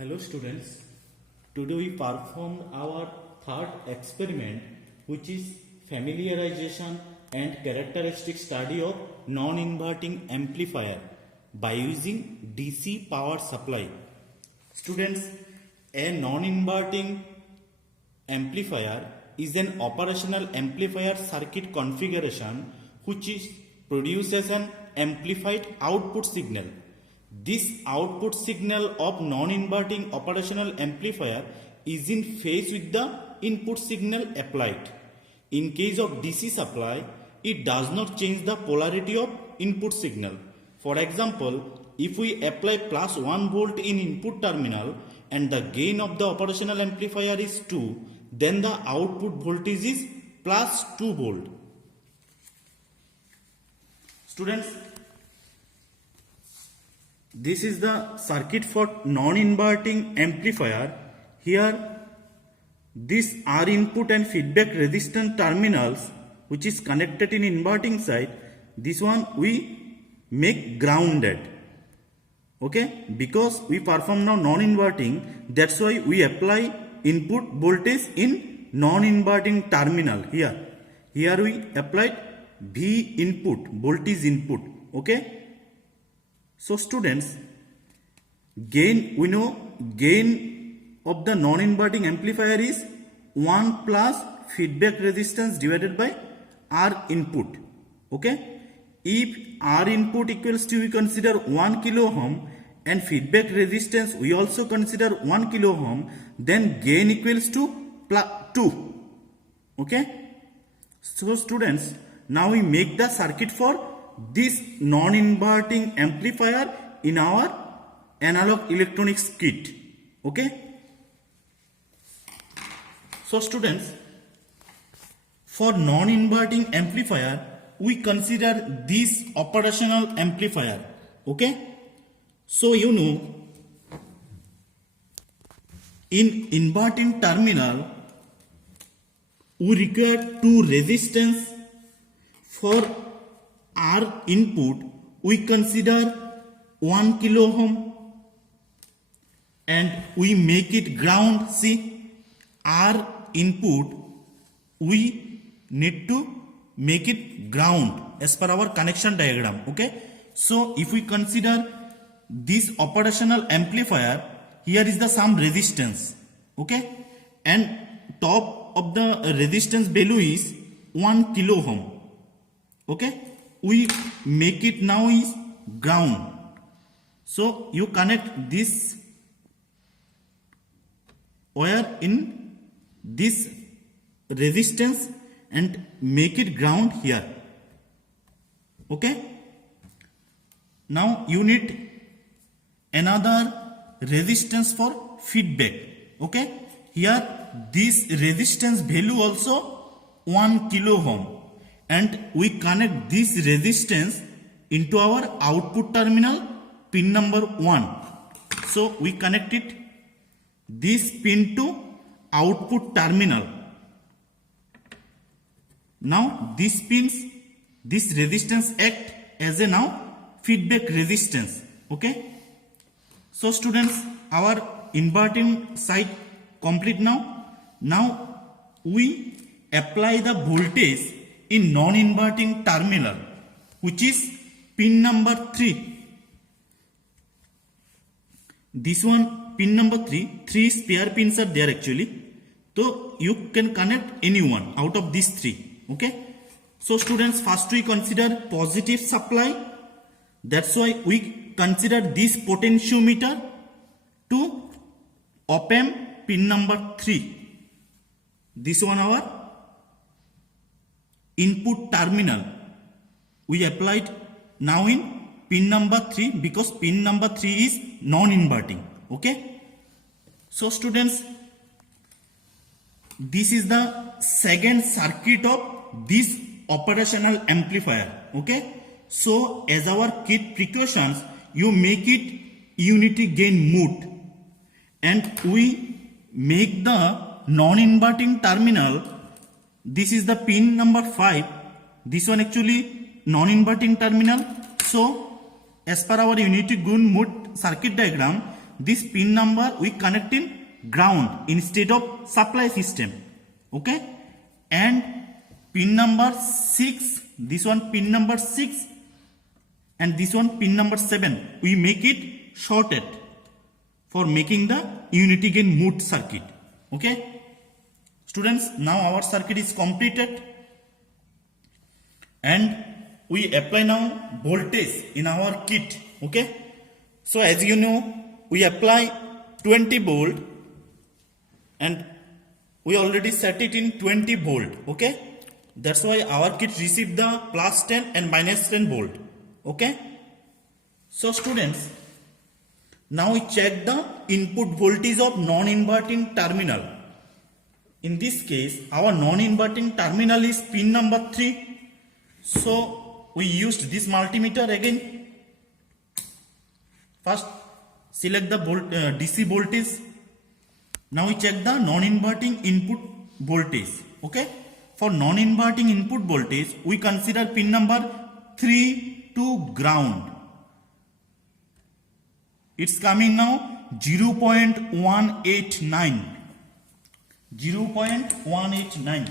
Hello students, today we performed our third experiment, which is familiarization and characteristic study of non-inverting amplifier by using DC power supply. Students, a non-inverting amplifier is an operational amplifier circuit configuration which produces an amplified output signal. This output signal of non-inverting operational amplifier is in phase with the input signal applied. In case of DC supply, it does not change the polarity of input signal. For example, if we apply plus 1 volt in input terminal and the gain of the operational amplifier is 2, then the output voltage is plus 2 volt. Students, this is the circuit for non-inverting amplifier. Here this R input and feedback resistance terminals which is connected in inverting side, this one we make grounded. Okay, because we perform now non-inverting, that's why we apply input voltage in non-inverting terminal. Here we applied V input, voltage input. Okay. So students, gain, we know gain of the non-inverting amplifier is 1 plus feedback resistance divided by R input. Okay. If R input equals to, we consider 1 kilo ohm and feedback resistance we also consider 1 kilo ohm, then gain equals to plus 2. Okay. So students, now we make the circuit for this non-inverting amplifier in our analog electronics kit. Okay. So students, for non-inverting amplifier we consider this operational amplifier. Okay. So you know, in inverting terminal we require two resistance. For R input we consider 1 kilo ohm and we make it ground. See, R input we need to make it ground as per our connection diagram. Okay. So if we consider this operational amplifier, here is the some resistance. Okay. And top of the resistance value is 1 kilo ohm. Okay. We make it now is ground. So you connect this wire in this resistance and make it ground here. Okay. Now you need another resistance for feedback. Okay. Here this resistance value also 1 kilo ohm. And we connect this resistance into our output terminal pin number 1. So we connect it this pin to output terminal. Now this resistance act as a now feedback resistance. Okay. So students, our inverting side complete now. Now we apply the voltage in non-inverting terminal, which is pin number 3. This one pin number 3, 3 spare pins are there actually. So you can connect any one out of these 3. Okay. So students, first we consider positive supply. That's why we consider this potentiometer to op-amp pin number 3. This one our input terminal we applied now in pin number 3 because pin number 3 is non-inverting. Okay. So students, this is the second circuit of this operational amplifier. Okay. So as our kit precautions, you make it unity gain mode and we make the non-inverting terminal. This is the pin number 5. This one actually non-inverting terminal. So as per our unity gain mode circuit diagram, this pin number we connect in ground instead of supply system. Okay, and pin number 6, this one pin number 6 and this one pin number 7, we make it shorted for making the unity gain moot circuit. Okay, students, now our circuit is completed and we apply now voltage in our kit. Okay, so as you know, we apply 20 volt and we already set it in 20 volt. Okay, that's why our kit received the plus 10 and minus 10 volt. Okay, so students, now we check the input voltage of non-inverting terminal. In this case, our non-inverting terminal is pin number 3. So we used this multimeter again. First, select the DC voltage. Now we check the non-inverting input voltage. Okay, for non-inverting input voltage, we consider pin number 3 to ground. It's coming now 0.189. 0.189.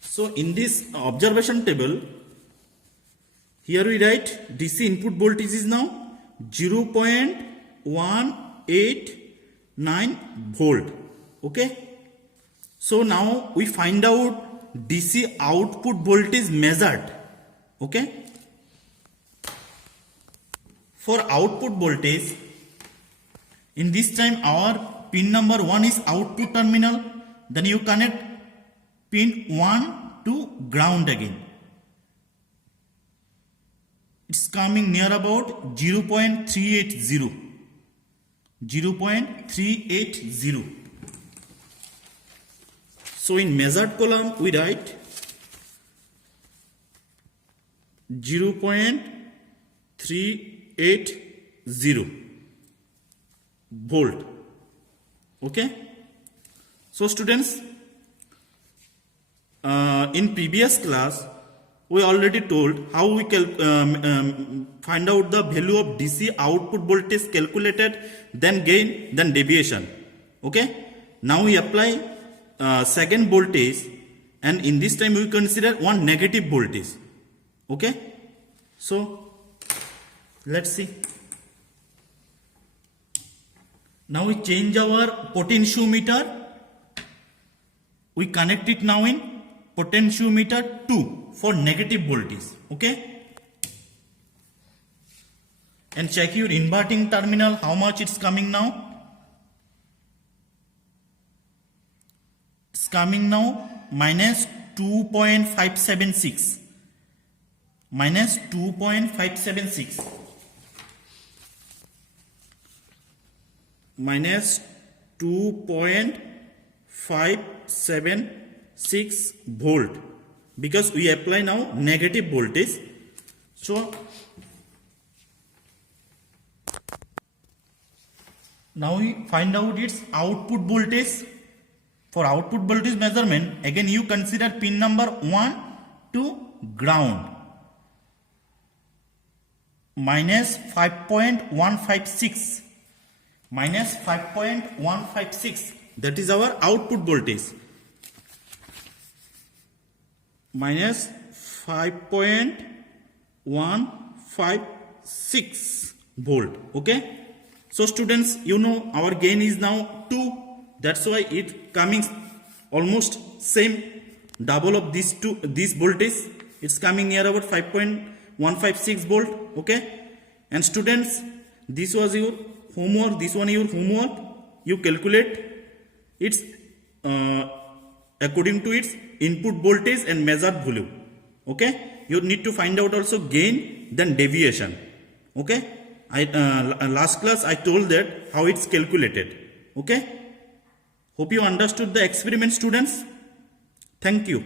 So in this observation table, here we write DC input voltage is now 0.189 volt. Okay. So now we find out DC output voltage measured. Okay. For output voltage, in this time our pin number 1 is output terminal. Then you connect pin 1 to ground again. It's coming near about 0.380. 0.380. So in measured column we write 0.380 volt. Okay. So students, in previous class we already told how we find out the value of DC output voltage calculated, then gain, then deviation. Okay. Now we apply second voltage, and in this time we consider one negative voltage. Okay. So let's see. Now we change our potentiometer. We connect it now in potentiometer 2 for negative voltage. Okay. And check your inverting terminal, how much it's coming now. It's coming now minus 2.576. Minus 2.576. Minus 2.576 volt, because we apply now negative voltage. So now we find out its output voltage. For output voltage measurement, again you consider pin number 1 to ground. Minus 5.156. Minus 5.156. That is our output voltage. Minus 5.156 volt. Okay. So students, you know our gain is now 2. That's why it coming almost same double of these voltage. It's coming near about 5.156 volt. Okay. And students, this was your homework. This one your homework. You calculate its according to its input voltage and measured value. Okay. You need to find out also gain, then deviation. Okay. Last class I told that how it's calculated. Okay. Hope you understood the experiment, students. Thank you.